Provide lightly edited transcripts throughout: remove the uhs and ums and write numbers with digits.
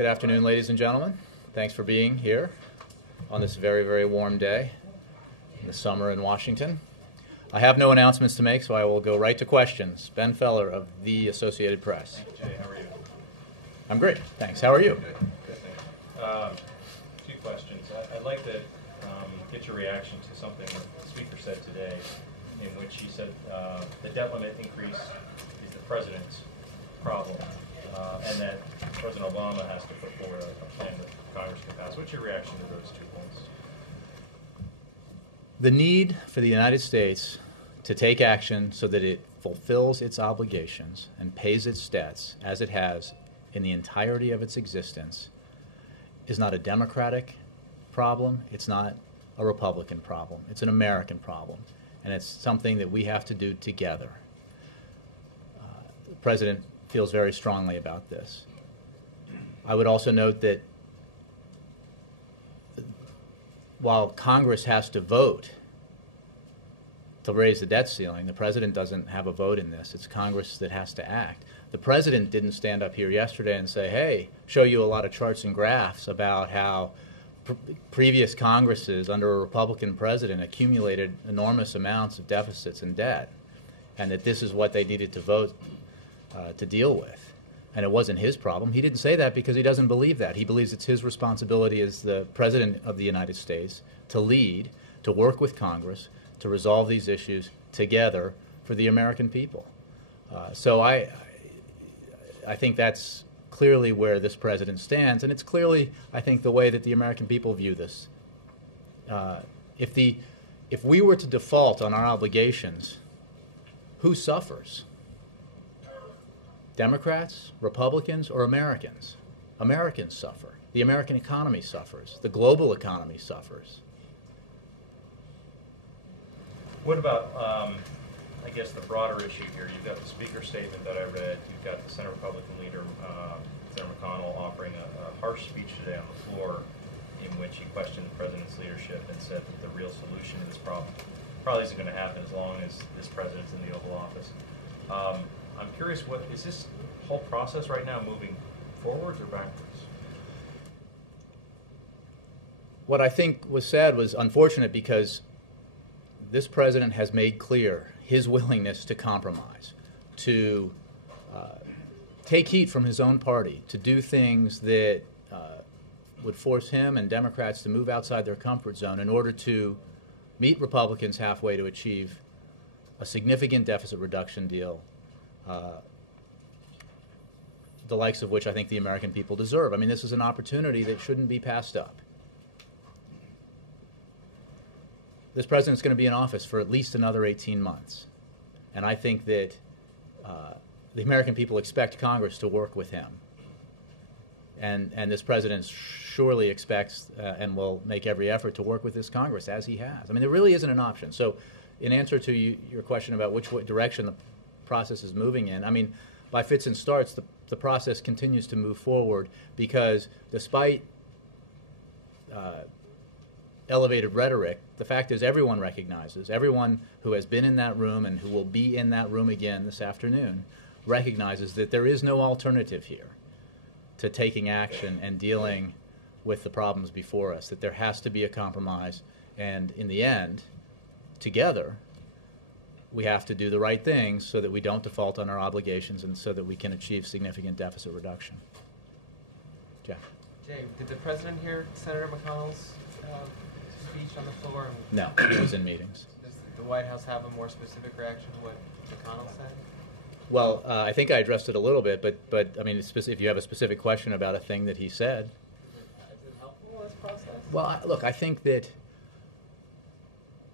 Good afternoon, ladies and gentlemen. Thanks for being here on this very, very warm day in the summer in Washington. I have no announcements to make, so I will go right to questions. Ben Feller of the Associated Press. Jay, how are you? I'm great, thanks. How are you? Good, thanks. Two questions. I'd like to get your reaction to something the speaker said today, in which he said the debt limit increase is the president's problem, and that President Obama has to put forward a plan that Congress can pass. What's your reaction to those 2 points? The need for the United States to take action so that it fulfills its obligations and pays its debts, as it has in the entirety of its existence, is not a Democratic problem. It's not a Republican problem. It's an American problem, and it's something that we have to do together. The President feels very strongly about this. I would also note that while Congress has to vote to raise the debt ceiling, the President doesn't have a vote in this. It's Congress that has to act. The President didn't stand up here yesterday and say, hey, show you a lot of charts and graphs about how previous Congresses under a Republican president accumulated enormous amounts of deficits and debt, and that this is what they needed to vote to deal with. And it wasn't his problem. He didn't say that because he doesn't believe that. He believes it's his responsibility as the President of the United States to lead, to work with Congress, to resolve these issues together for the American people. So I think that's clearly where this president stands, and it's clearly, I think, the way that the American people view this. If we were to default on our obligations, who suffers? Democrats, Republicans, or Americans? Americans suffer. The American economy suffers. The global economy suffers. What about, I guess, the broader issue here? You've got the speaker's statement that I read. You've got the Senate Republican leader, Senator McConnell, offering a harsh speech today on the floor in which he questioned the president's leadership and said that the real solution to this problem probably isn't going to happen as long as this president's in the Oval Office. I'm curious, what is this whole process right now moving forwards or backwards? What I think was said was unfortunate because this president has made clear his willingness to compromise, to take heat from his own party, to do things that would force him and Democrats to move outside their comfort zone in order to meet Republicans halfway to achieve a significant deficit reduction deal, the likes of which I think the American people deserve. I mean, this is an opportunity that shouldn't be passed up. This president's going to be in office for at least another 18 months. And I think that the American people expect Congress to work with him. And this president surely expects and will make every effort to work with this Congress, as he has. I mean, there really isn't an option. So in answer to your question about which direction the process is moving in, I mean, by fits and starts, the process continues to move forward because despite elevated rhetoric, the fact is everyone recognizes, everyone who has been in that room and who will be in that room again this afternoon recognizes that there is no alternative here to taking action and dealing with the problems before us, that there has to be a compromise, and in the end, together, we have to do the right things so that we don't default on our obligations and so that we can achieve significant deficit reduction. Jeff. Jay, did the president hear Senator McConnell's speech on the floor? No, he was in meetings. Does the White House have a more specific reaction to what McConnell said? Well, I think I addressed it a little bit, but I mean, if you have a specific question about a thing that he said. Is it helpful in this process? Well, look, I think that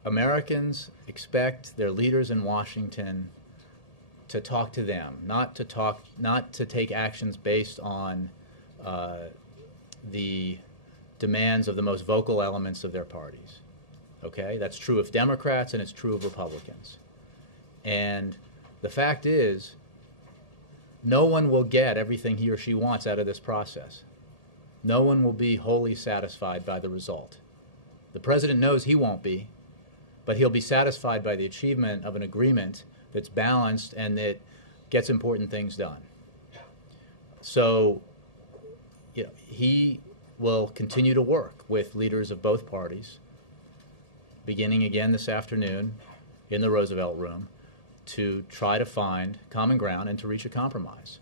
Americans expect their leaders in Washington to talk to them, not to take actions based on the demands of the most vocal elements of their parties. Okay? That's true of Democrats and it's true of Republicans. And the fact is, no one will get everything he or she wants out of this process. No one will be wholly satisfied by the result. The president knows he won't be, but he'll be satisfied by the achievement of an agreement that's balanced and that gets important things done. So, he will continue to work with leaders of both parties, beginning again this afternoon in the Roosevelt Room, to try to find common ground and to reach a compromise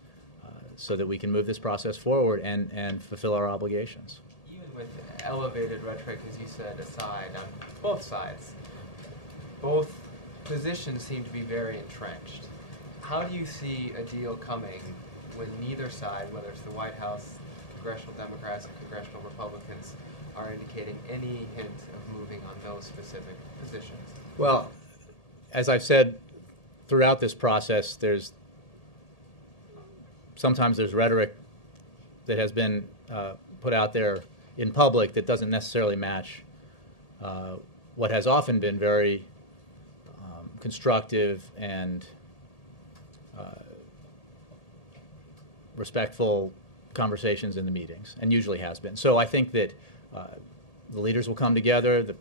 so that we can move this process forward and fulfill our obligations. Even with elevated rhetoric, as you said, aside on both sides, both positions seem to be very entrenched. How do you see a deal coming when neither side, whether it's the White House, congressional Democrats, or congressional Republicans, are indicating any hint of moving on those specific positions? Well, as I've said throughout this process, sometimes there's rhetoric that has been put out there in public that doesn't necessarily match what has often been very constructive and respectful conversations in the meetings, and usually has been. So I think that the leaders will come together, the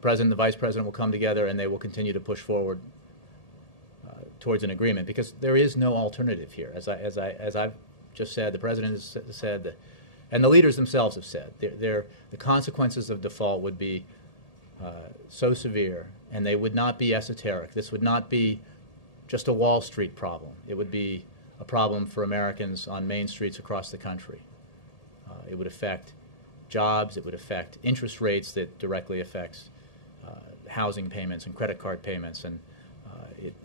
president and the vice president will come together, and they will continue to push forward towards an agreement, because there is no alternative here. As I've just said, the president has said, and the leaders themselves have said, the consequences of default would be so severe, and they would not be esoteric. This would not be just a Wall Street problem. It would be a problem for Americans on main streets across the country. It would affect jobs. It would affect interest rates that directly affects housing payments and credit card payments, and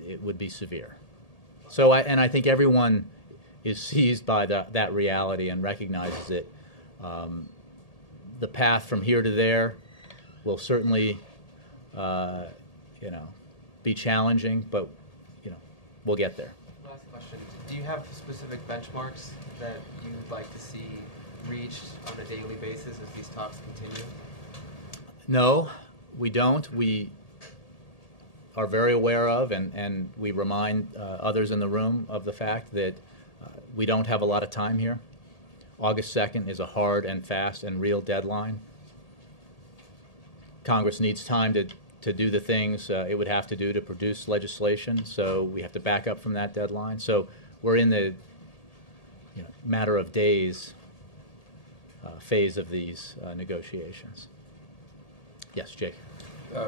it would be severe. So, I think everyone is seized by that reality and recognizes it. The path from here to there will certainly, be challenging, but we'll get there. Last question: do you have specific benchmarks that you'd like to see reached on a daily basis as these talks continue? No, we don't. We are very aware of, and we remind others in the room of the fact that we don't have a lot of time here. August 2nd is a hard and fast and real deadline. Congress needs time to do the things it would have to do to produce legislation, so we have to back up from that deadline. So we're in the matter of days phase of these negotiations. Yes, Jake.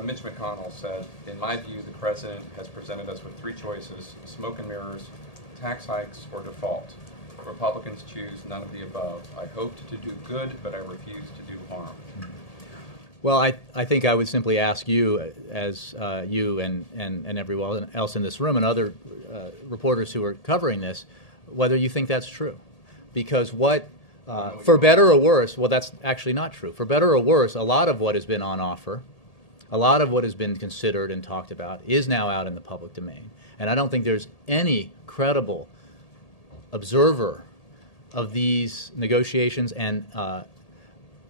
Mitch McConnell said, "In my view, the president has presented us with three choices: smoke and mirrors, tax hikes, or default. Republicans choose none of the above. I hoped to do good, but I refuse to do harm." Well, I think I would simply ask you, as you and everyone else in this room and other reporters who are covering this, whether you think that's true. Because for better or worse, well, that's actually not true. For better or worse, a lot of what has been on offer, a lot of what has been considered and talked about is now out in the public domain. And I don't think there's any credible observer of these negotiations and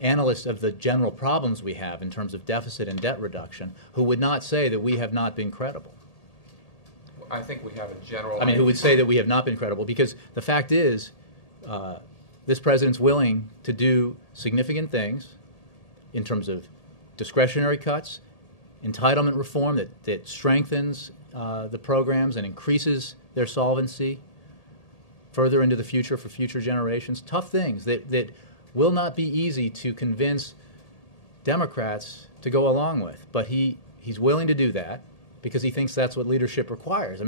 analyst of the general problems we have in terms of deficit and debt reduction who would not say that we have not been credible. I think we have a general... who would say that we have not been credible, because the fact is this president's willing to do significant things in terms of discretionary cuts, entitlement reform that strengthens the programs and increases their solvency further into the future for future generations. Tough things that will not be easy to convince Democrats to go along with. But he's willing to do that because he thinks that's what leadership requires.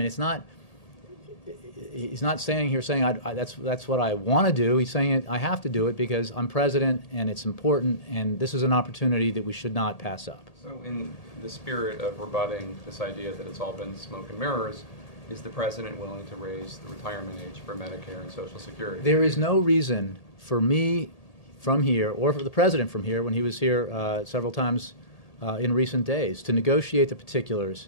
He's not standing here saying that's what I want to do. He's saying I have to do it because I'm president and it's important, and this is an opportunity that we should not pass up. So in the spirit of rebutting this idea that it's all been smoke and mirrors, is the president willing to raise the retirement age for Medicare and Social Security? There is no reason for me from here, or for the president from here when he was here several times in recent days, to negotiate the particulars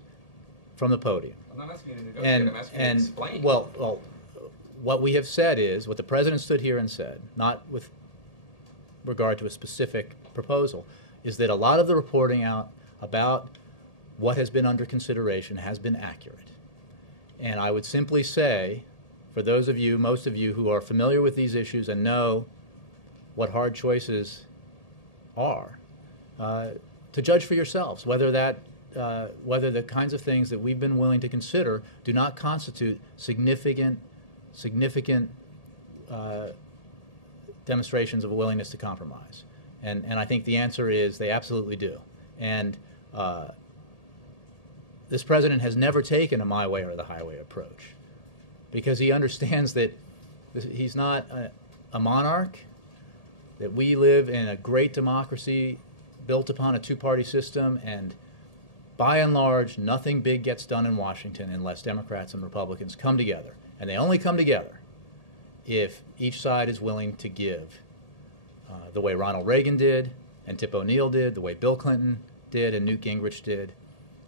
from the podium. I'm not asking you to negotiate, I'm asking you to explain. Well, what we have said is, what the president stood here and said, not with regard to a specific proposal, is that a lot of the reporting out about what has been under consideration has been accurate. And I would simply say, for those of you, most of you, who are familiar with these issues and know what hard choices are, to judge for yourselves whether the kinds of things that we've been willing to consider do not constitute significant demonstrations of a willingness to compromise? And I think the answer is they absolutely do. And this president has never taken a my way or the highway approach because he understands that he's not a monarch, that we live in a great democracy built upon a two-party system, and by and large, nothing big gets done in Washington unless Democrats and Republicans come together. And they only come together if each side is willing to give, the way Ronald Reagan did, and Tip O'Neill did, the way Bill Clinton did, and Newt Gingrich did,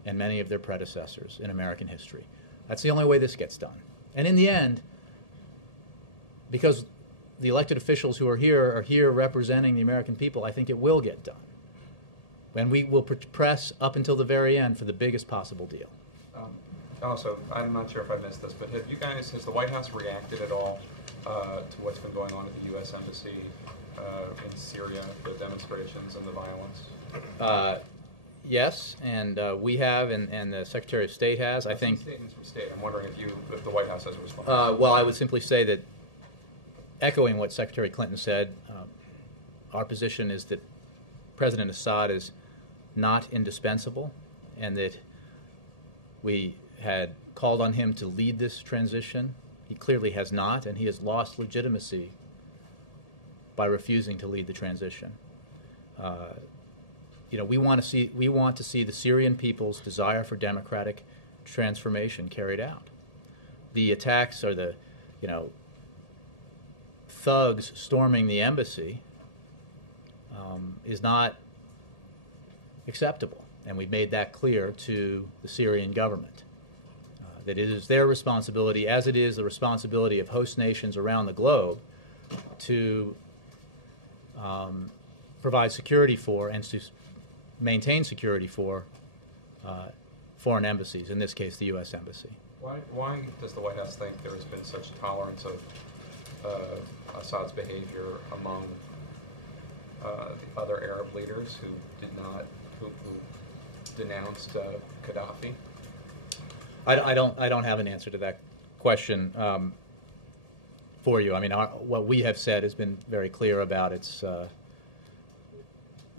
and many of their predecessors in American history. That's the only way this gets done. And in the end, because the elected officials who are here representing the American people, I think it will get done. And we will press up until the very end for the biggest possible deal. Also, I'm not sure if I missed this, but has the White House reacted at all to what's been going on at the U.S. Embassy in Syria, the demonstrations and the violence? Yes, and we have, and the Secretary of State has. I think statements from state. I'm wondering if the White House has a response. Well, I would simply say that, echoing what Secretary Clinton said, our position is that President Assad is not indispensable, and that we had called on him to lead this transition. He clearly has not, and he has lost legitimacy by refusing to lead the transition. We want to see the Syrian people's desire for democratic transformation carried out. The attacks or the, thugs storming the embassy is not acceptable, and we've made that clear to the Syrian government. That it is their responsibility, as it is the responsibility of host nations around the globe, to provide security for and to maintain security for foreign embassies, in this case the U.S. Embassy. Why does the White House think there has been such tolerance of Assad's behavior among the other Arab leaders who denounced Gaddafi? I don't have an answer to that question for you. I mean, what we have said has been very clear about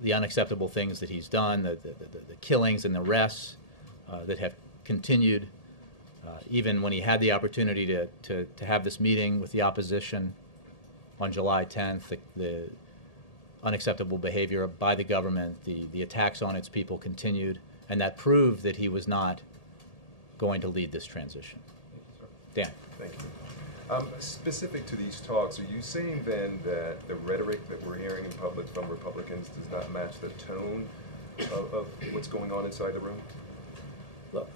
the unacceptable things that he's done, the killings and the arrests that have continued, even when he had the opportunity to have this meeting with the opposition on July 10th, the unacceptable behavior by the government, the attacks on its people continued, and that proved that he was not going to lead this transition. Dan. Thank you. Specific to these talks, are you saying then that the rhetoric that we're hearing in public from Republicans does not match the tone of what's going on inside the room? Look,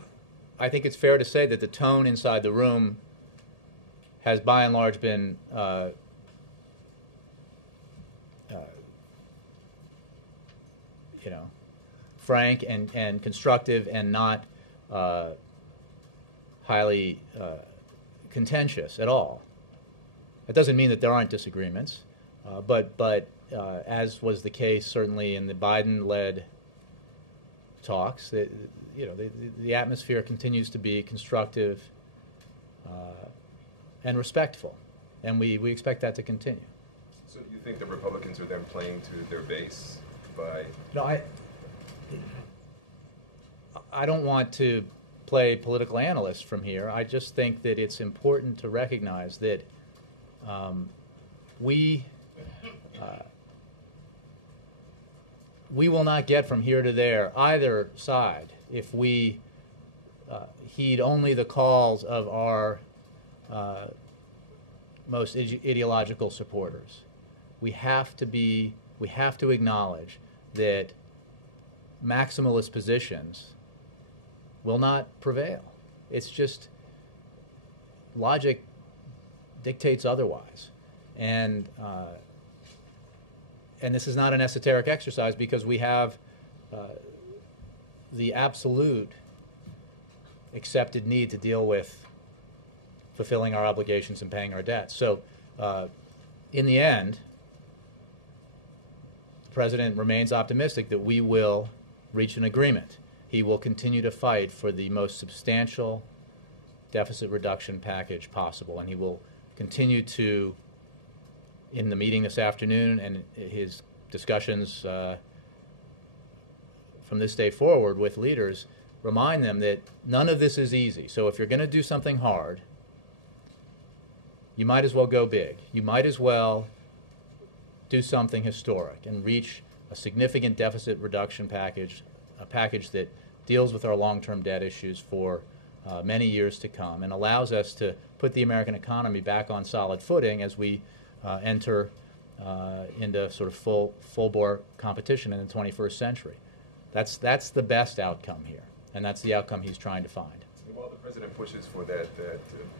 I think it's fair to say that the tone inside the room has by and large been frank and constructive and not highly contentious at all. That doesn't mean that there aren't disagreements, but as was the case certainly in the Biden-led talks, the atmosphere continues to be constructive and respectful, and we expect that to continue. So you think the Republicans are then playing to their base by... No, I don't want to play political analyst from here. I just think that it's important to recognize that we will not get from here to there, either side, if we heed only the calls of our most ideological supporters. We have to acknowledge that maximalist positions will not prevail. It's just logic dictates otherwise. And this is not an esoteric exercise because we have the absolute accepted need to deal with fulfilling our obligations and paying our debts. So in the end, the President remains optimistic that we will reach an agreement. He will continue to fight for the most substantial deficit reduction package possible, and he will continue to in the meeting this afternoon and his discussions from this day forward with leaders, remind them that none of this is easy. So if you're going to do something hard, you might as well go big. You might as well do something historic and reach a significant deficit reduction package, a package that deals with our long-term debt issues for many years to come and allows us to put the American economy back on solid footing as we enter into sort of full-bore competition in the 21st century. That's the best outcome here, and that's the outcome he's trying to find. While the president pushes for that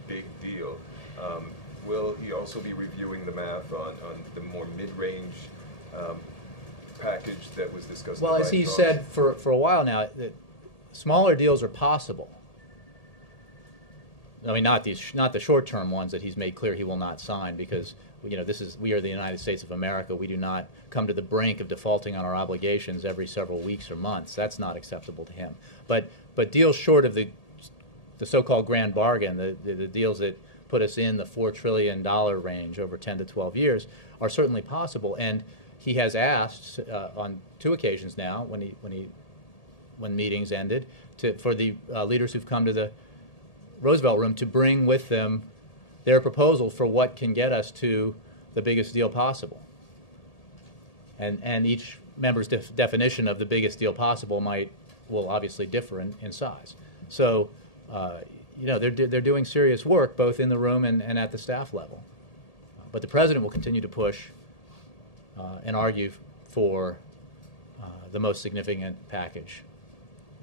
big deal, will he also be reviewing the math on the more mid-range package that was discussed? Well, as he said for a while now, that smaller deals are possible. I mean, not the short-term ones that he's made clear he will not sign, because we are the United States of America. We do not come to the brink of defaulting on our obligations every several weeks or months. That's not acceptable to him. But deals short of the so-called grand bargain, the deals that put us in the $4 trillion range over 10 to 12 years, are certainly possible. And he has asked on 2 occasions now, when meetings ended, for the leaders who've come to the Roosevelt Room to bring with them their proposal for what can get us to the biggest deal possible. And each member's definition of the biggest deal possible will obviously differ in size. So they're doing serious work both in the room and at the staff level. But the president will continue to push and argue for the most significant package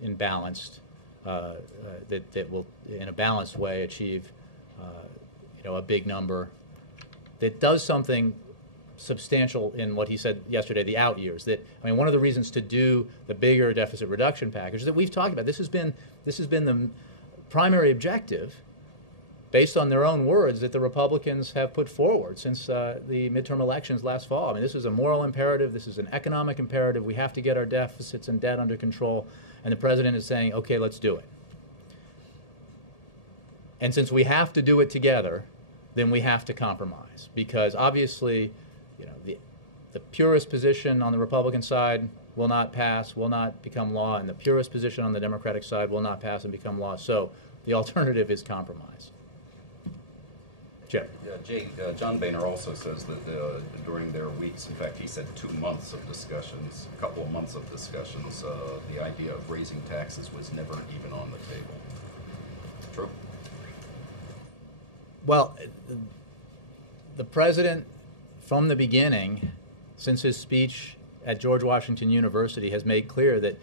in balanced that will, in a balanced way, achieve a big number that does something substantial in what he said yesterday, the out years. One of the reasons to do the bigger deficit reduction package that we've talked about, this has been the primary objective, based on their own words, that the Republicans have put forward since the midterm elections last fall. I mean, this is a moral imperative. This is an economic imperative. We have to get our deficits and debt under control. And the president is saying, okay, let's do it. And since we have to do it together, then we have to compromise. Because obviously, the purest position on the Republican side will not pass, will not become law, and the purest position on the Democratic side will not pass and become law. So the alternative is compromise. Jeff. Yeah, Jay, John Boehner also says that during their weeks, in fact, he said 2 months of discussions, a couple of months of discussions, the idea of raising taxes was never even on the table. True? Well, the president, from the beginning, since his speech at George Washington University, has made clear that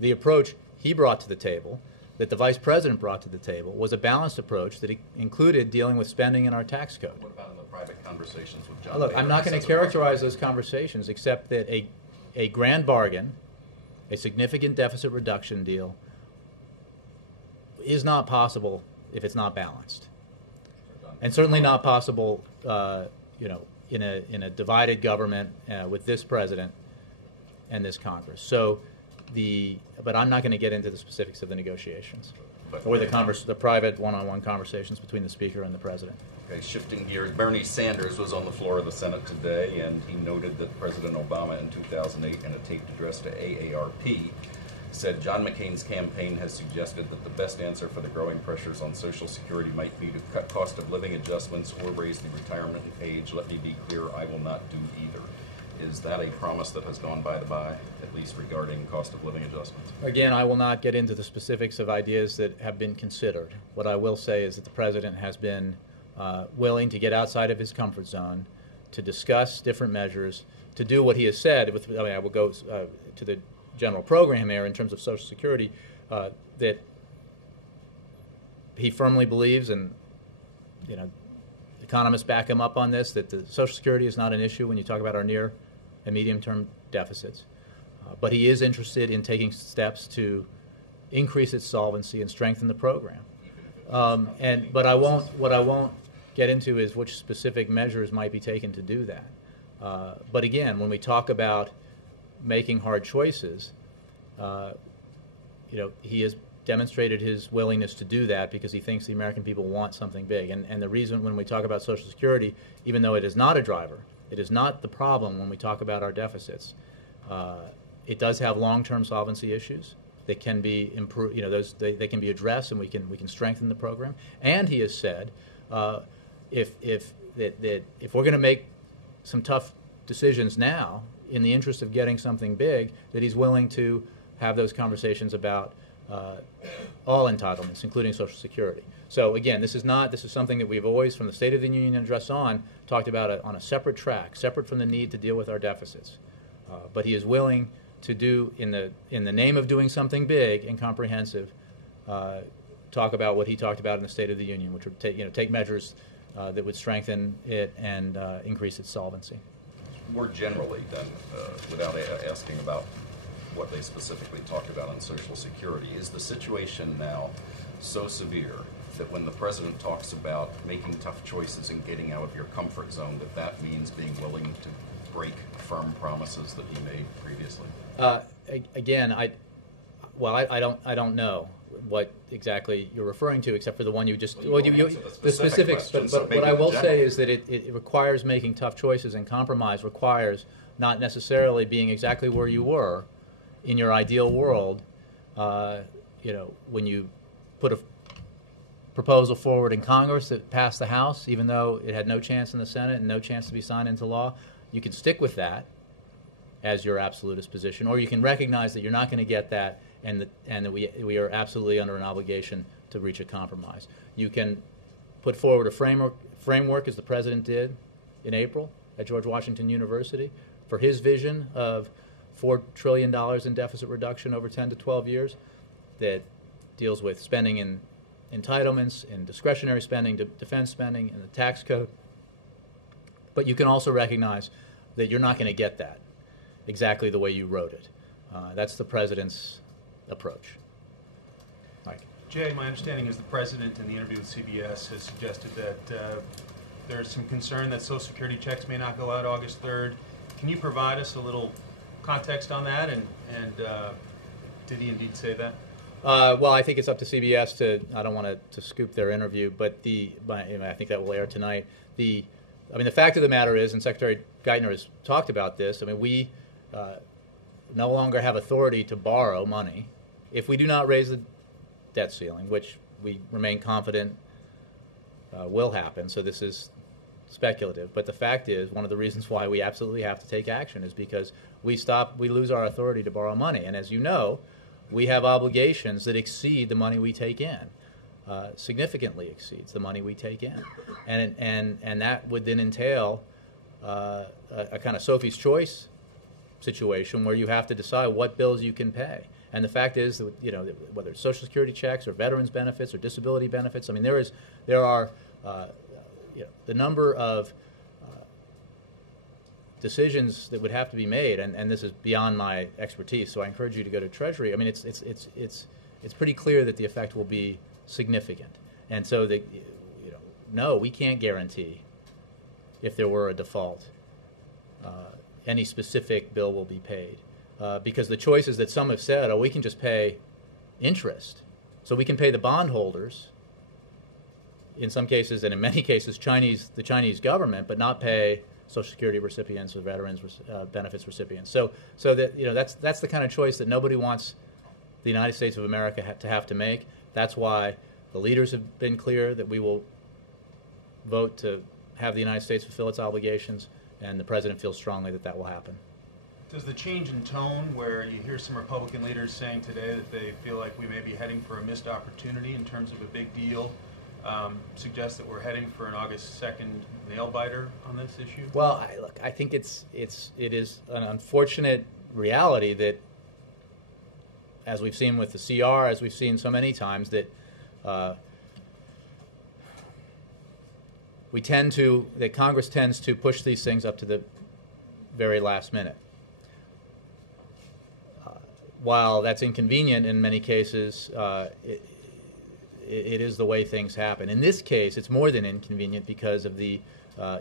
the approach he brought to the table, that the vice president brought to the table, was a balanced approach that included dealing with spending in our tax code. What about in the private conversations with John Look, Boehner? I'm not going to characterize those conversations except that a grand bargain, a significant deficit reduction deal, is not possible if it's not balanced. And certainly not possible, in a divided government with this president and this Congress. So, but I'm not going to get into the specifics of the negotiations or the private one-on-one conversations between the Speaker and the President. Okay, shifting gears, Bernie Sanders was on the floor of the Senate today, and he noted that President Obama in 2008, in a taped address to AARP, said John McCain's campaign has suggested that the best answer for the growing pressures on Social Security might be to cut cost of living adjustments or raise the retirement age. Let me be clear, I will not do either. Is that a promise that has gone by the by, at least regarding cost of living adjustments? Again, I will not get into the specifics of ideas that have been considered. What I will say is that the president has been willing to get outside of his comfort zone, to discuss different measures, to do what he has said. I will go to the general program here in terms of Social Security, that he firmly believes, and economists back him up on this, that the Social Security is not an issue when you talk about our near and medium-term deficits. But he is interested in taking steps to increase its solvency and strengthen the program. But what I won't get into is which specific measures might be taken to do that. But again, when we talk about making hard choices, he has demonstrated his willingness to do that because he thinks the American people want something big. And the reason when we talk about Social Security, even though it is not a driver It is not the problem when we talk about our deficits. It does have long-term solvency issues that can be improved. They can be addressed, and we can strengthen the program. And he has said, if we're going to make some tough decisions now in the interest of getting something big, that he's willing to have those conversations about all entitlements, including Social Security. So again, this is something that we've always, from the State of the Union address on, talked about on a separate track, separate from the need to deal with our deficits. But he is willing to do, in the name of doing something big and comprehensive, talk about what he talked about in the State of the Union, which would take measures that would strengthen it and increase its solvency. More generally, then, without asking about what they specifically talked about on Social Security, is the situation now so severe that when the president talks about making tough choices and getting out of your comfort zone, that means being willing to break firm promises that he made previously? Again, I don't know what exactly you're referring to, except for the one you just the specifics. But what I will say is that it requires making tough choices, and compromise requires not necessarily being exactly where you were in your ideal world. When you put a proposal forward in Congress that passed the House, even though it had no chance in the Senate and no chance to be signed into law, you can stick with that as your absolutist position, or you can recognize that you're not going to get that, and that we are absolutely under an obligation to reach a compromise. You can put forward a framework, as the president did in April at George Washington University, for his vision of $4 trillion in deficit reduction over 10 to 12 years, that deals with spending in entitlements and discretionary spending, defense spending, and the tax code. But you can also recognize that you're not going to get that exactly the way you wrote it. That's the president's approach. Mike. Jay, my understanding is the president in the interview with CBS has suggested that there's some concern that Social Security checks may not go out August 3rd. Can you provide us a little context on that, and did he indeed say that? Well, I think it's up to CBS to. I don't want to scoop their interview, but I think that will air tonight. The fact of the matter is, and Secretary Geithner has talked about this. We no longer have authority to borrow money if we do not raise the debt ceiling, which we remain confident will happen. So this is speculative, but the fact is, one of the reasons why we absolutely have to take action is because we lose our authority to borrow money, and as you know, we have obligations that exceed the money we take in, significantly exceeds the money we take in, and that would then entail a kind of Sophie's Choice situation where you have to decide what bills you can pay. And the fact is that whether it's Social Security checks or veterans benefits or disability benefits, there are the number of decisions that would have to be made, and this is beyond my expertise. So I encourage you to go to Treasury. It's pretty clear that the effect will be significant, and so no, we can't guarantee if there were a default any specific bill will be paid, because the choices that some have said, we can just pay interest, so we can pay the bondholders in some cases, and in many cases the Chinese government, but not pay Social Security recipients or veterans benefits recipients. So that that's the kind of choice that nobody wants the United States of America to have to make. That's why the leaders have been clear that we will vote to have the United States fulfill its obligations, and the president feels strongly that will happen. Does the change in tone, where you hear some Republican leaders saying today that they feel like we may be heading for a missed opportunity in terms of a big deal, suggest that we're heading for an August 2nd nail-biter on this issue? Well, I think it is an unfortunate reality that, as we've seen with the CR, as we've seen so many times, that Congress tends to push these things up to the very last minute. While that's inconvenient in many cases, it is the way things happen. In this case, it's more than inconvenient because of the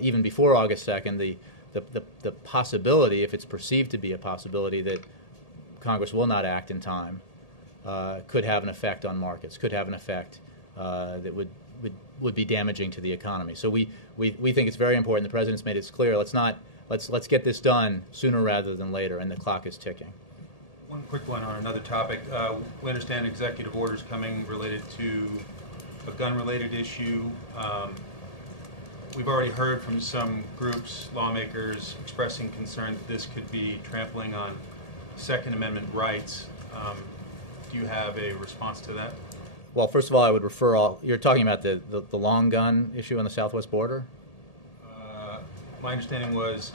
even before August 2nd, the possibility, if it's perceived to be a possibility, that Congress will not act in time, could have an effect on markets, could have an effect that would be damaging to the economy. So we think it's very important. The president's made it clear. Let's not let's get this done sooner rather than later, and the clock is ticking. One quick one on another topic. We understand executive orders coming related to a gun-related issue. We've already heard from some groups, lawmakers, expressing concern that this could be trampling on Second Amendment rights. Do you have a response to that? Well, first of all, I would refer all. You're talking about the long gun issue on the southwest border? My understanding was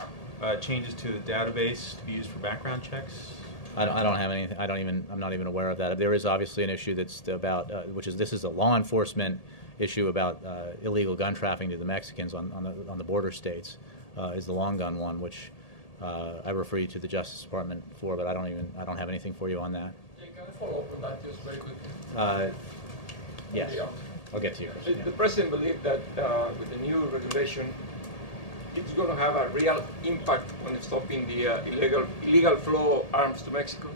changes to the database to be used for background checks. I don't have anything. I'm not even aware of that. There is obviously an issue that's about, this is a law enforcement issue about illegal gun trafficking to the Mexicans on the border states. Is the long gun one, which I refer you to the Justice Department for, but I don't have anything for you on that. Can I follow up on that just very quickly? Yes, I'll get to yours. The president believed that with the new regulation, it's going to have a real impact on stopping the illegal flow of arms to Mexico.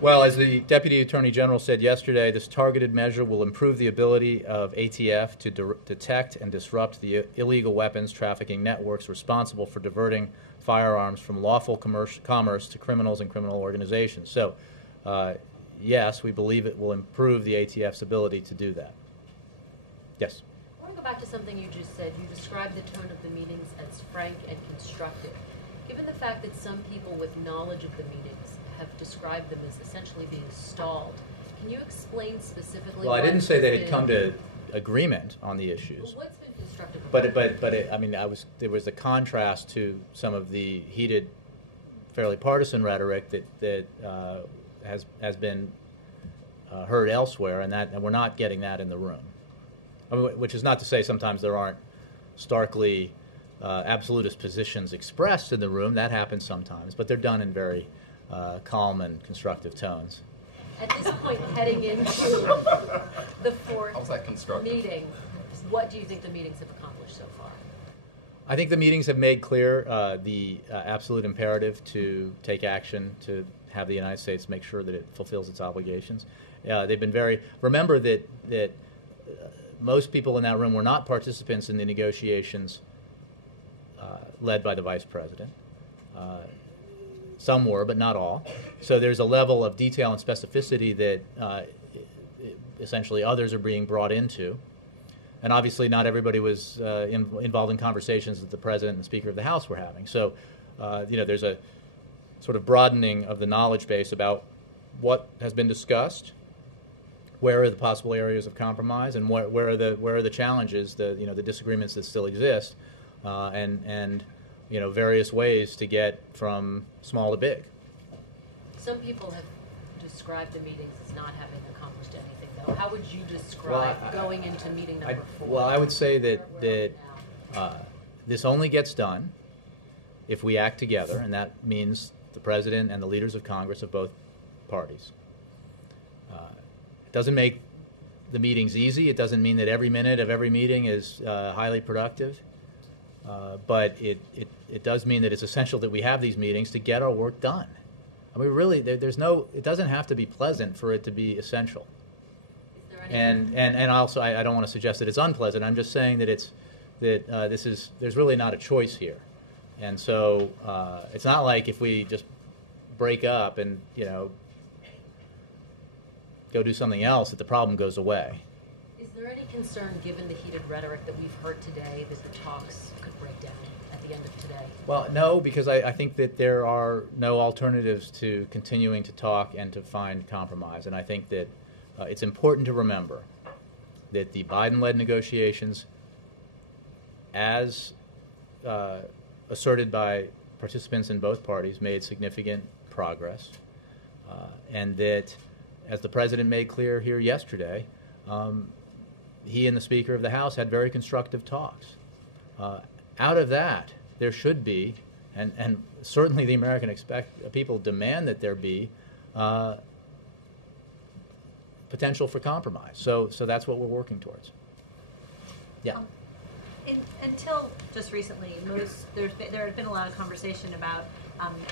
Well, as the Deputy Attorney General said yesterday, this targeted measure will improve the ability of ATF to detect and disrupt the illegal weapons trafficking networks responsible for diverting firearms from lawful commerce to criminals and criminal organizations. So, yes, we believe it will improve the ATF's ability to do that. Yes? I want to go back to something you just said. You described the tone of the meetings as frank and constructive. Given the fact that some people with knowledge of the meetings have described them as essentially being stalled, can you explain specifically? Well, I didn't say they had come to agreement on the issues. Well, what's been constructive? There was a contrast to some of the heated, fairly partisan rhetoric that has been heard elsewhere, and we're not getting that in the room. I mean, which is not to say sometimes there aren't starkly absolutist positions expressed in the room. That happens sometimes, but they're done in very calm and constructive tones. At this point, heading into the fourth meeting, what do you think the meetings have accomplished so far? I think the meetings have made clear the absolute imperative to take action to have the United States make sure that it fulfills its obligations. They've been very. Remember that most people in that room were not participants in the negotiations led by the Vice President. Some were, but not all. So there's a level of detail and specificity that essentially others are being brought into. And obviously not everybody was involved in conversations that the President and the Speaker of the House were having. So, there's a sort of broadening of the knowledge base about what has been discussed, where are the possible areas of compromise, and where are the challenges, the disagreements that still exist, and various ways to get from small to big. Some people have described the meetings as not having accomplished anything, though. How would you describe going into meeting number 4? Well, I would say that this only gets done if we act together, and that means the President and the leaders of Congress of both parties. It doesn't make the meetings easy. It doesn't mean that every minute of every meeting is highly productive. But it does mean that it's essential that we have these meetings to get our work done. I mean, really, it doesn't have to be pleasant for it to be essential. And also, I don't want to suggest that it's unpleasant. I'm just saying that there's really not a choice here. And so it's not like if we just break up and, go do something else that the problem goes away. Is there any concern, given the heated rhetoric that we've heard today, that the talks could break down at the end of today? Well, no, because I think that there are no alternatives to continuing to talk and to find compromise. And I think that it's important to remember that the Biden-led negotiations, as asserted by participants in both parties, made significant progress. And that, as the President made clear here yesterday, he and the Speaker of the House had very constructive talks. Out of that, there should be, and certainly the American people demand that there be, potential for compromise. So that's what we're working towards. Yeah. Until just recently, there had been a lot of conversation about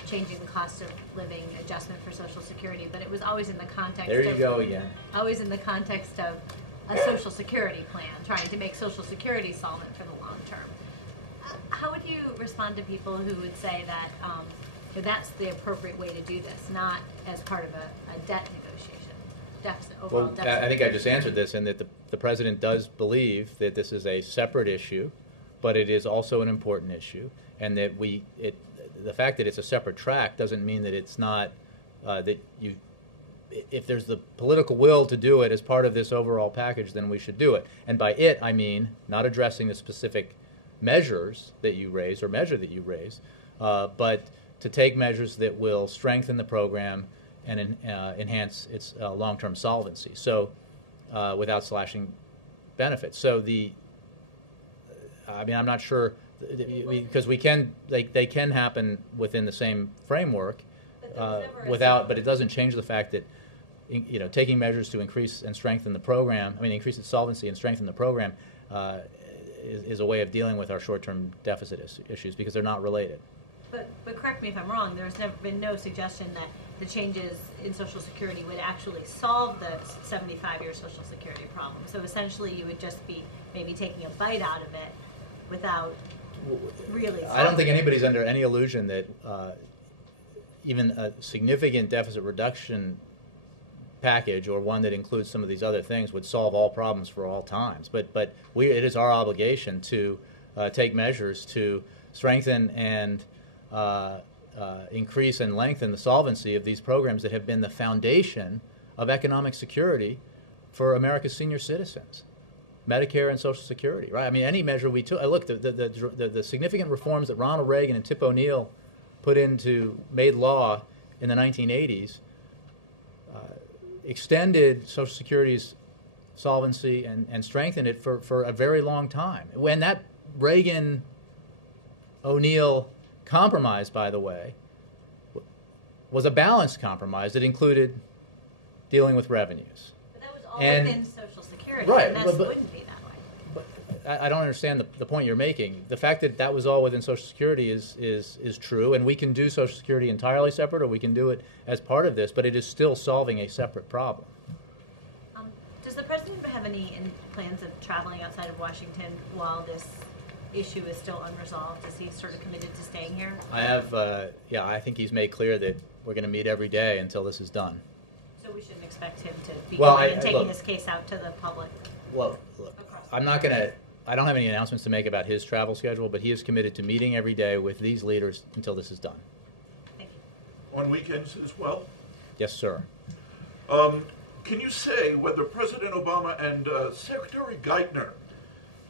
changing the cost of living adjustment for Social Security, but it was always in the context there you go again. Always in the context of a Social Security plan, trying to make Social Security solvent for the long term. How would you respond to people who would say that that's the appropriate way to do this, not as part of a debt negotiation, overall Well, deficit? I think I just answered this, and that the president does believe that this is a separate issue, but it is also an important issue, and that the fact that it's a separate track doesn't mean that it's not if there's the political will to do it as part of this overall package, then we should do it. And by it, I mean not addressing the specific measures that you raise or measure that you raise, but to take measures that will strengthen the program and enhance its long-term solvency. So, without slashing benefits. So I'm not sure because they can happen within the same framework, but it doesn't change the fact that taking measures to increase and strengthen the program, increase its solvency and strengthen the program, is a way of dealing with our short-term deficit issues because they're not related. But correct me if I'm wrong, there's never been no suggestion that the changes in Social Security would actually solve the 75-year Social Security problem. So essentially you would just be maybe taking a bite out of it without really solving. I don't think anybody's under any illusion that even a significant deficit reduction package or one that includes some of these other things would solve all problems for all times. But it is our obligation to take measures to strengthen and increase and lengthen the solvency of these programs that have been the foundation of economic security for America's senior citizens, Medicare and Social Security. Right? Any measure we took. Look, the significant reforms that Ronald Reagan and Tip O'Neill made law in the 1980s extended Social Security's solvency and strengthened it for a very long time. When that Reagan-O'Neill compromise, by the way, was a balanced compromise that included dealing with revenues. But that was all within Social Security, right, and this wouldn't be that way. But I don't understand the point you're making. The fact that was all within Social Security is true, and we can do Social Security entirely separate, or we can do it as part of this, but it is still solving a separate problem. Does the president have any plans of traveling outside of Washington while this issue is still unresolved? Is he sort of committed to staying here? I think he's made clear that we're going to meet every day until this is done. So we shouldn't expect him to be going and taking this case out to the public? Well, look, I don't have any announcements to make about his travel schedule, but he is committed to meeting every day with these leaders until this is done. Thank you. On weekends as well? Yes, sir. Can you say whether President Obama and Secretary Geithner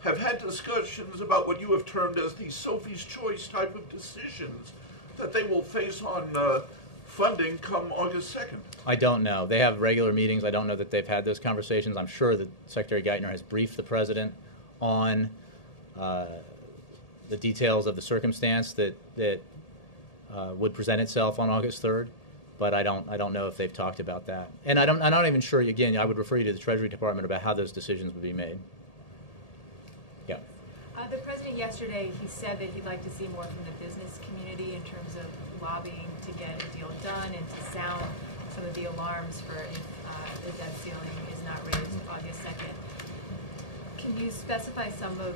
have had discussions about what you have termed as the Sophie's Choice type of decisions that they will face on funding come August 2nd? I don't know. They have regular meetings. I don't know that they've had those conversations. I'm sure that Secretary Geithner has briefed the president on the details of the circumstance that would present itself on August 3rd. But I don't know if they've talked about that. And I'm not even sure, again, I would refer you to the Treasury Department about how those decisions would be made. Yeah. The president yesterday, he said that he'd like to see more from the business community in terms of lobbying to get a deal done and to sound some of the alarms for if the debt ceiling is not raised August 2nd. Can you specify some of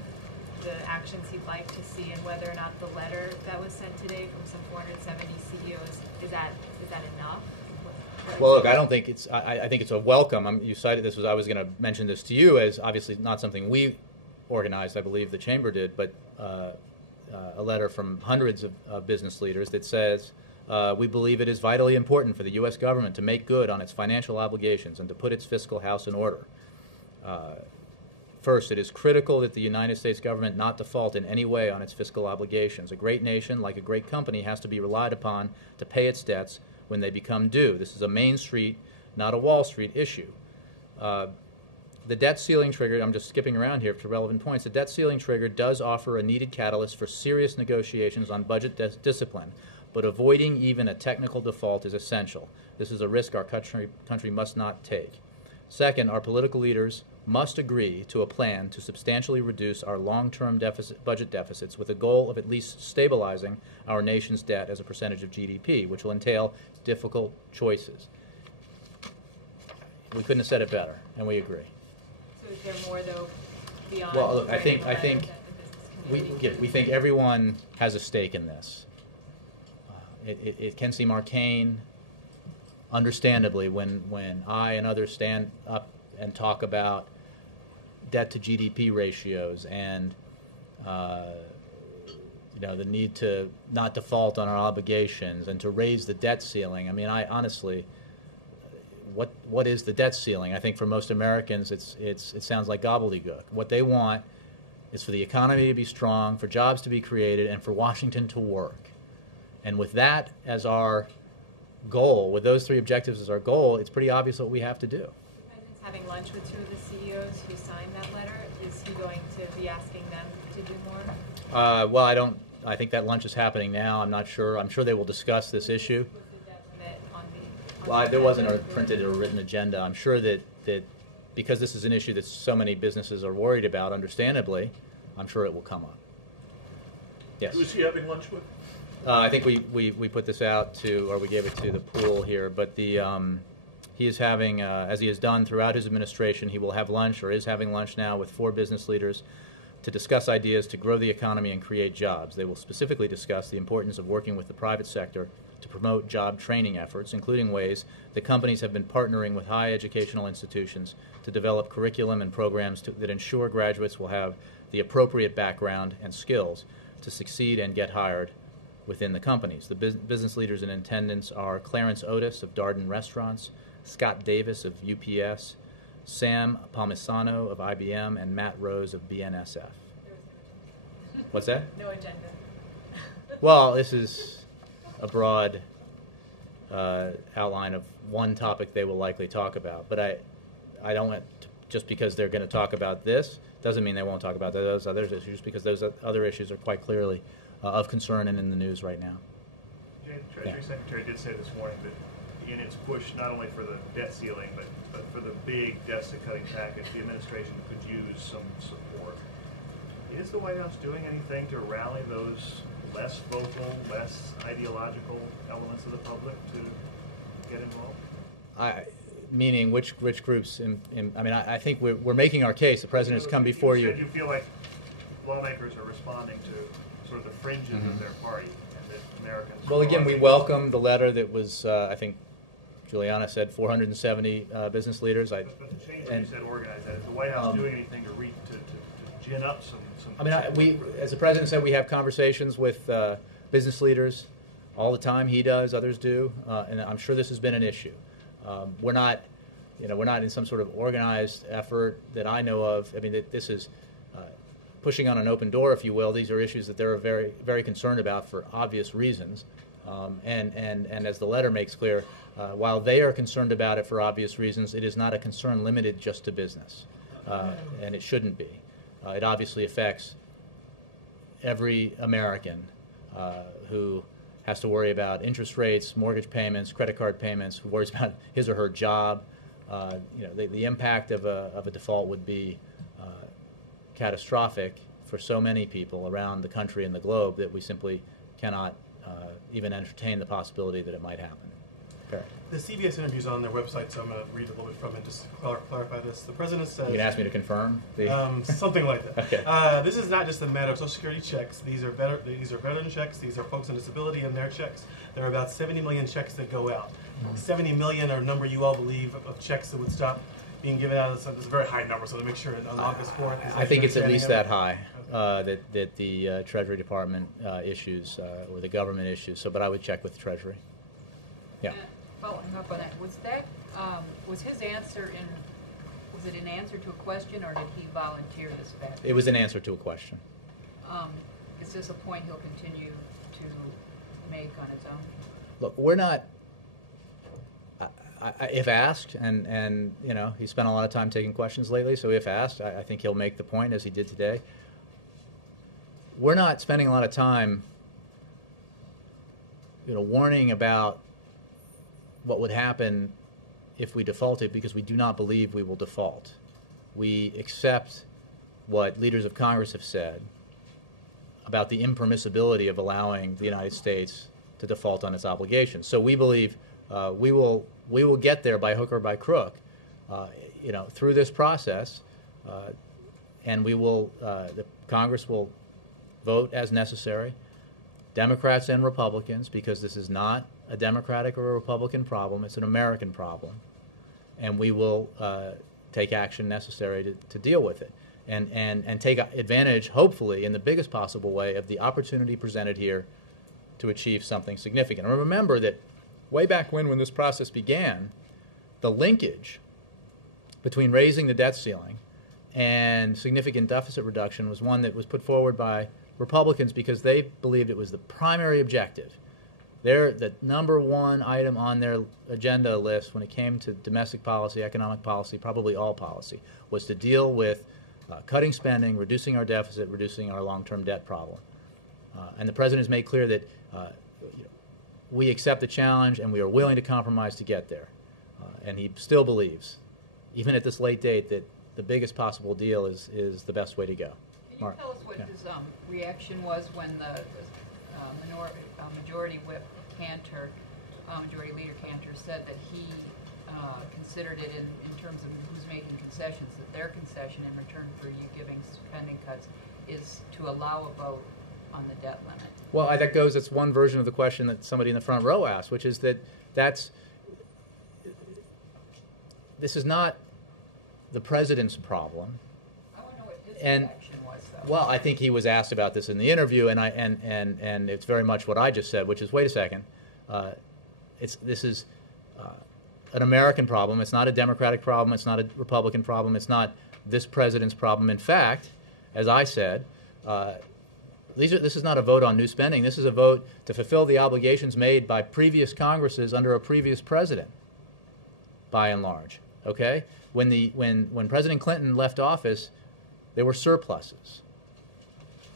the actions he'd like to see and whether or not the letter that was sent today from some 470 CEOs, is that enough? Well, look, I don't think it's. I think it's a welcome. You cited this. I was going to mention this to you as obviously not something we organized. I believe the chamber did, but a letter from hundreds of business leaders that says we believe it is vitally important for the U.S. government to make good on its financial obligations and to put its fiscal house in order. First, it is critical that the United States government not default in any way on its fiscal obligations. A great nation, like a great company, has to be relied upon to pay its debts when they become due. This is a Main Street, not a Wall Street issue. The debt ceiling trigger, I'm just skipping around here to relevant points, the debt ceiling trigger does offer a needed catalyst for serious negotiations on budget discipline, but avoiding even a technical default is essential. This is a risk our country must not take. Second, our political leaders must agree to a plan to substantially reduce our long-term budget deficits with a goal of at least stabilizing our nation's debt as a percentage of GDP, which will entail difficult choices. We couldn't have said it better, and we agree. So is there more, though, beyond? Well, look, I think We think everyone has a stake in this. It can seem arcane, understandably, when I and others stand up and talk about debt to GDP ratios and the need to not default on our obligations and to raise the debt ceiling. I mean, I honestly, what is the debt ceiling? I think for most Americans, it sounds like gobbledygook. What they want is for the economy to be strong, for jobs to be created, and for Washington to work. And with that as our goal, with those three objectives as our goal, it's pretty obvious what we have to do. The president's having lunch with two of the CEOs who signed that letter. Is he going to be asking them to do more? Well, I think that lunch is happening now. I'm not sure. I'm sure they will discuss this issue. Was the debt limit on the? Well, there wasn't a printed or written agenda. I'm sure that because this is an issue that so many businesses are worried about, understandably, I'm sure it will come up. Yes. Who is he having lunch with? I think we put this out to, or we gave it to the pool here, but he is having, as he has done throughout his administration, he will have lunch, or is having lunch now, with 4 business leaders to discuss ideas to grow the economy and create jobs. They will specifically discuss the importance of working with the private sector to promote job training efforts, including ways that companies have been partnering with high educational institutions to develop curriculum and programs that ensure graduates will have the appropriate background and skills to succeed and get hired within the companies. The business leaders in attendance are Clarence Otis of Darden Restaurants, Scott Davis of UPS, Sam Palmisano of IBM, and Matt Rose of BNSF. What's that? No agenda. Well, this is a broad outline of one topic they will likely talk about. But I don't want to, just because they're going to talk about this doesn't mean they won't talk about those other issues, because those other issues are quite clearly of concern and in the news right now. Jay, the Treasury Secretary did say this morning that in its push not only for the debt ceiling but for the big deficit-cutting package, the administration could use some support. Is the White House doing anything to rally those less vocal, less ideological elements of the public to get involved? Meaning which groups? I think we're making our case. The president has come before you. You feel like lawmakers are responding to sort of the fringes of their party, and that Americans. Well, again, we welcome the letter that was, I think, Juliana said 470 business leaders. But the change that you said organize that. Is the White House doing anything to gin up some? We, as the president said, we have conversations with business leaders all the time. He does, others do, and I'm sure this has been an issue. We're not in some sort of organized effort that I know of. I mean, this is pushing on an open door, if you will. These are issues that they're very, very concerned about for obvious reasons. And as the letter makes clear, while they are concerned about it for obvious reasons, it is not a concern limited just to business, and it shouldn't be. It obviously affects every American who has to worry about interest rates, mortgage payments, credit card payments, who worries about his or her job. The impact of a default would be catastrophic for so many people around the country and the globe that we simply cannot even entertain the possibility that it might happen. Barry. The CBS interview's on their website, so I'm going to read a little bit from it just to clarify this. The president says... You can ask me to confirm? Something like that. Okay. This is not just a matter of Social Security checks. These are veteran checks. These are folks on disability and their checks. There are about 70 million checks that go out. 70 million are a number you all believe of checks that would stop being given out. It's a very high number, so to make sure on August 4th... I think it's at least that high that the Treasury Department issues or the government issues. But I would check with Treasury. Yeah. Following up on that, was his answer was it an answer to a question, or did he volunteer this fact? It was an answer to a question. Is this a point he'll continue to make on his own? Look, we're not. If asked, and he spent a lot of time taking questions lately, so if asked, I think he'll make the point as he did today. We're not spending a lot of time, warning about what would happen if we defaulted, because we do not believe we will default. We accept what leaders of Congress have said about the impermissibility of allowing the United States to default on its obligations. So we believe we will get there by hook or by crook, through this process, and we will. The Congress will vote as necessary, Democrats and Republicans, because this is not a Democratic or a Republican problem, it's an American problem, and we will take action necessary to deal with it, and take advantage, hopefully, in the biggest possible way, of the opportunity presented here to achieve something significant. And remember that way back when this process began, the linkage between raising the debt ceiling and significant deficit reduction was one that was put forward by Republicans because they believed it was the primary objective. The number one item on their agenda list when it came to domestic policy, economic policy, probably all policy, was to deal with cutting spending, reducing our deficit, reducing our long-term debt problem. And the President has made clear that we accept the challenge and we are willing to compromise to get there. And he still believes, even at this late date, that the biggest possible deal is the best way to go. Can you tell us what his reaction was when the majority whip Cantor, Majority Leader Cantor, said that he considered it in terms of who's making concessions, that their concession in return for you giving spending cuts is to allow a vote on the debt limit? Well, that's one version of the question that somebody in the front row asked, which is this is not the President's problem. I want to know what his reaction was, though. Well, I think he was asked about this in the interview, and it's very much what I just said, which is, wait a second, this is an American problem. It's not a Democratic problem. It's not a Republican problem. It's not this President's problem. In fact, as I said, this is not a vote on new spending. This is a vote to fulfill the obligations made by previous Congresses under a previous president, by and large. Okay? When President Clinton left office, there were surpluses.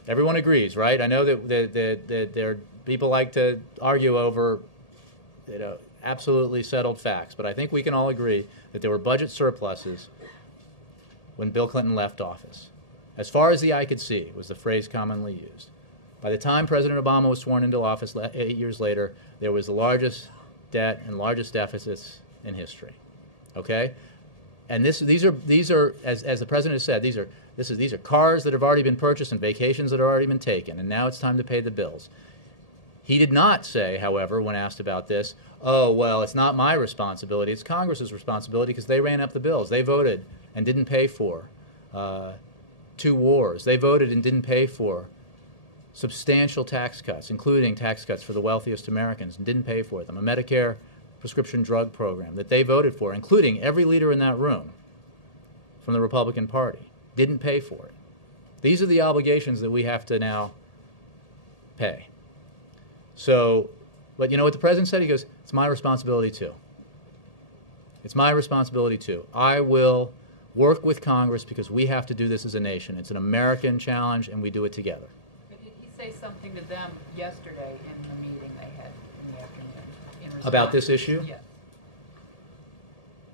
Everyone agrees, right? I know that people like to argue over, absolutely settled facts, but I think we can all agree that there were budget surpluses when Bill Clinton left office. As far as the eye could see was the phrase commonly used. By the time President Obama was sworn into office 8 years later, there was the largest debt and largest deficits in history. Okay? And these are as the President has said, these are cars that have already been purchased and vacations that have already been taken, and now it's time to pay the bills. He did not say, however, when asked about this, oh, well, it's not my responsibility, it's Congress's responsibility because they ran up the bills. They voted and didn't pay for 2 wars. They voted and didn't pay for substantial tax cuts, including tax cuts for the wealthiest Americans, and didn't pay for them. A Medicare prescription drug program that they voted for, including every leader in that room from the Republican Party, didn't pay for it. These are the obligations that we have to now pay. So, but you know what the President said? He goes, it's my responsibility too. It's my responsibility too. I will work with Congress because we have to do this as a nation. It's an American challenge and we do it together. But did he say something to them yesterday in the meeting they had in the afternoon? In response? About this issue? Yes.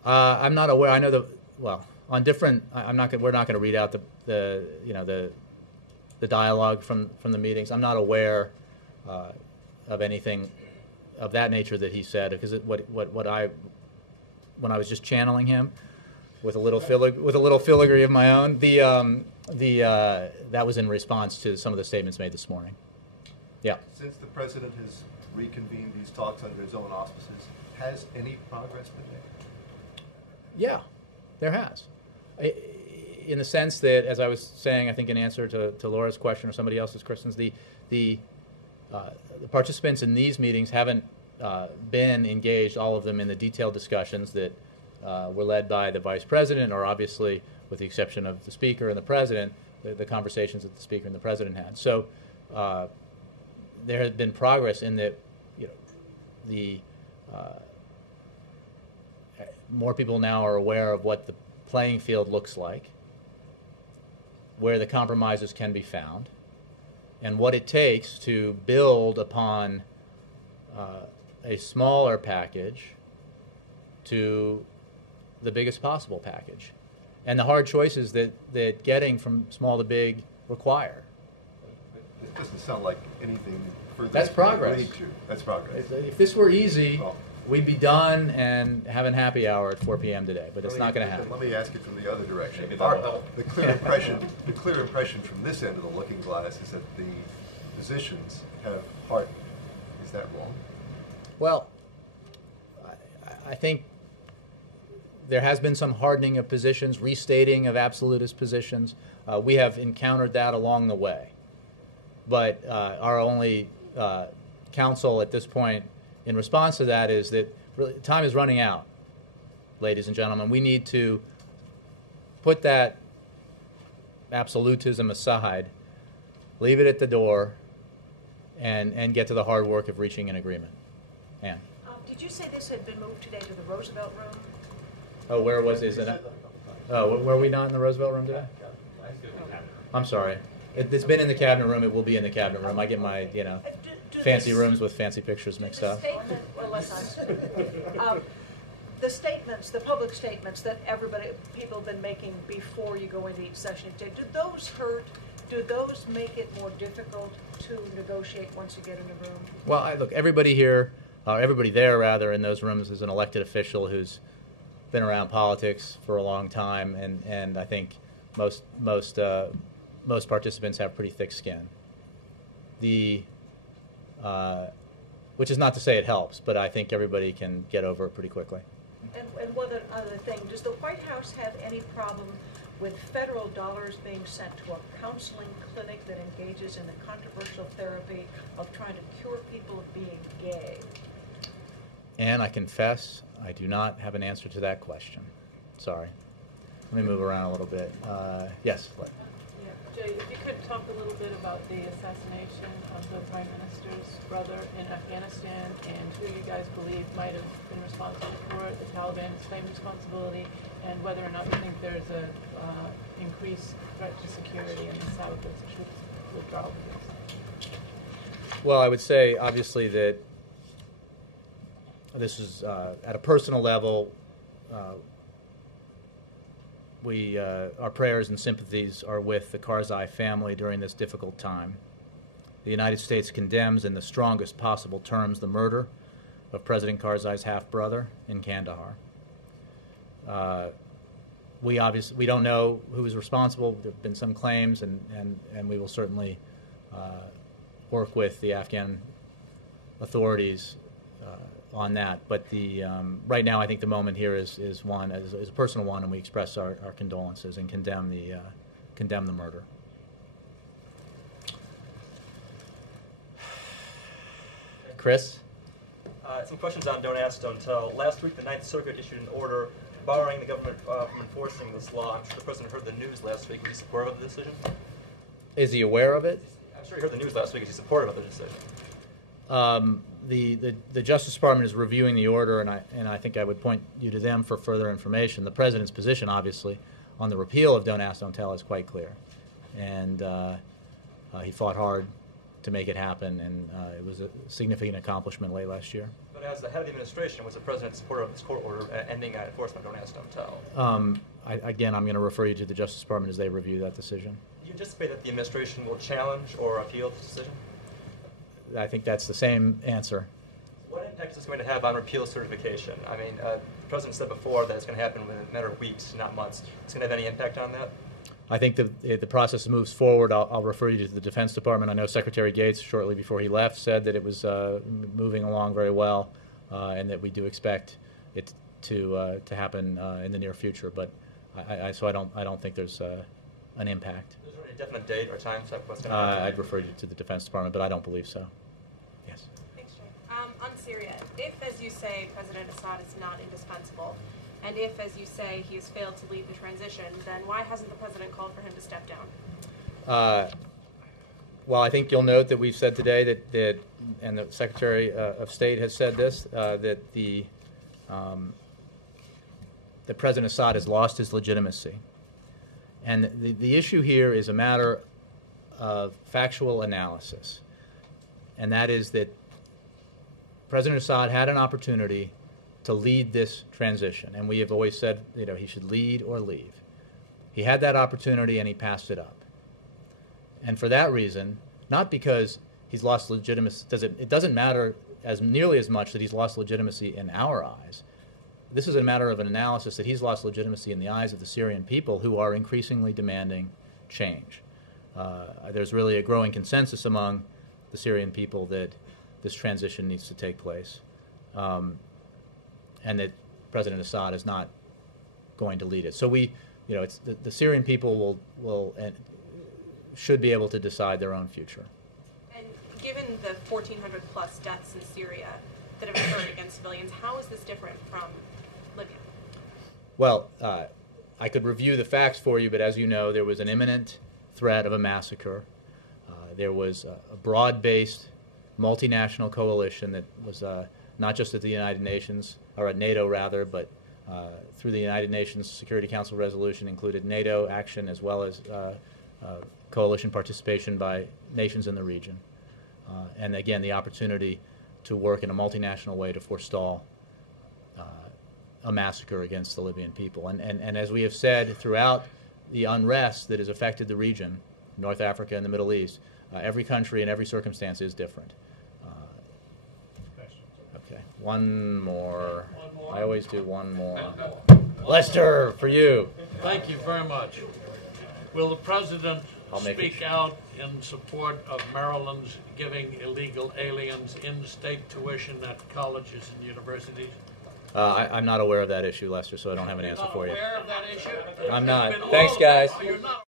I'm not aware. I know on different. We're not going to read out the dialogue from the meetings. I'm not aware of anything of that nature that he said, because when I was just channeling him with a little filigree of my own, that was in response to some of the statements made this morning. Yeah. Since the President has reconvened these talks under his own auspices, has any progress been made? Yeah, there has. In the sense that, as I was saying, I think in answer to Laura's question or somebody else's questions, the participants in these meetings haven't been engaged, all of them, in the detailed discussions that were led by the Vice President, or obviously, with the exception of the Speaker and the President, the conversations that the Speaker and the President had. So there has been progress in that, more people now are aware of what the playing field looks like, where the compromises can be found, and what it takes to build upon a smaller package to the biggest possible package, and the hard choices that getting from small to big require. It doesn't sound like anything further. That's progress. That's progress. If this were easy, we'd be done and having happy hour at 4 p.m. today, but it's not going to happen. Let me ask it from the other direction. Maybe that'll help. The clear impression from this end of the looking glass is that the positions have hardened. Is that wrong? Well, I think there has been some hardening of positions, restating of absolutist positions. We have encountered that along the way. But our only counsel at this point in response to that is that really, time is running out, ladies and gentlemen. We need to put that absolutism aside, leave it at the door, and get to the hard work of reaching an agreement. Ann? Did you say this had been moved today to the Roosevelt Room? Oh, where was it? Oh, were we not in the Roosevelt Room today? I'm sorry. It's been in the cabinet room. It will be in the cabinet room. I get my, fancy rooms with fancy pictures mixed up. The statements, the public statements that people have been making before you go into each session, do those hurt? Do those make it more difficult to negotiate once you get in the room? Well, look, everybody here, everybody there rather, in those rooms is an elected official who's been around politics for a long time, and I think most participants have pretty thick skin. Which is not to say it helps, but I think everybody can get over it pretty quickly. And one other thing, does the White House have any problem with federal dollars being sent to a counseling clinic that engages in the controversial therapy of trying to cure people of being gay? And I confess, I do not have an answer to that question. Sorry. Let me move around a little bit. Yes? Yeah. Jay, if you could talk a little bit about the assassination of the Prime Minister's brother in Afghanistan and who you guys believe might have been responsible for it, the Taliban's claim responsibility, and whether or not you think there's a increased threat to security in the South as troops withdraw begins. Well, I would say, obviously, that this is, at a personal level, our prayers and sympathies are with the Karzai family during this difficult time. The United States condemns in the strongest possible terms the murder of President Karzai's half-brother in Kandahar. We don't know who is responsible. There have been some claims, and we will certainly work with the Afghan authorities on that. But right now, I think the moment here is a personal one, and we express our condolences and condemn the murder. Chris? Some questions on Don't Ask, Don't Tell. Last week, the Ninth Circuit issued an order barring the government from enforcing this law. I'm sure the President heard the news last week. Was he supportive of the decision? Is he aware of it? I'm sure he heard the news last week. Is he supportive of the decision? The Justice Department is reviewing the order, and I think I would point you to them for further information. The President's position, obviously, on the repeal of Don't Ask, Don't Tell is quite clear. And he fought hard to make it happen, and it was a significant accomplishment late last year. But as the head of the administration, was the President supportive of this court order ending enforcement of Don't Ask, Don't Tell? Again, I'm going to refer you to the Justice Department as they review that decision. Do you anticipate that the administration will challenge or appeal this decision? I think that's the same answer. What impact is this going to have on repeal certification? I mean, the President said before that it's going to happen within a matter of weeks, not months. Is it going to have any impact on that? I think the process moves forward. I'll refer you to the Defense Department. I know Secretary Gates, shortly before he left, said that it was moving along very well, and that we do expect it to happen in the near future. But I don't think there's an impact. Is there a definite date or time set? I'd refer you to the Defense Department, but I don't believe so. Yes. Thanks, Jay. On Syria, if, as you say, President Assad is not indispensable, and if, as you say, he has failed to lead the transition, then why hasn't the President called for him to step down? Well, I think you'll note that we've said today that and the Secretary of State has said this, that President Assad has lost his legitimacy. And the issue here is a matter of factual analysis. And that is that President Assad had an opportunity to lead this transition. And we have always said, he should lead or leave. He had that opportunity and he passed it up. And for that reason, not because he's lost legitimacy, it doesn't matter as nearly as much that he's lost legitimacy in our eyes. This is a matter of an analysis that he's lost legitimacy in the eyes of the Syrian people, who are increasingly demanding change. There's really a growing consensus among the Syrian people that this transition needs to take place, and that President Assad is not going to lead it. So it's the Syrian people will and should be able to decide their own future. And given the 1,400 plus deaths in Syria that have occurred against civilians, how is this different from Libya? Well, I could review the facts for you, but as you know, there was an imminent threat of a massacre. There was a broad-based multinational coalition that was not just at the United Nations, or at NATO rather, but through the United Nations Security Council resolution included NATO action as well as coalition participation by nations in the region. And again, the opportunity to work in a multinational way to forestall a massacre against the Libyan people. And as we have said throughout the unrest that has affected the region, North Africa and the Middle East, every country and every circumstance is different. Okay, one more. I always do one more. Lester, for you. Thank you very much. Will the President speak out in support of Maryland's giving illegal aliens in-state tuition at colleges and universities? I'm not aware of that issue, Lester, so I don't have an answer for you. You're not aware of that issue? I'm not. Thanks, guys. You're not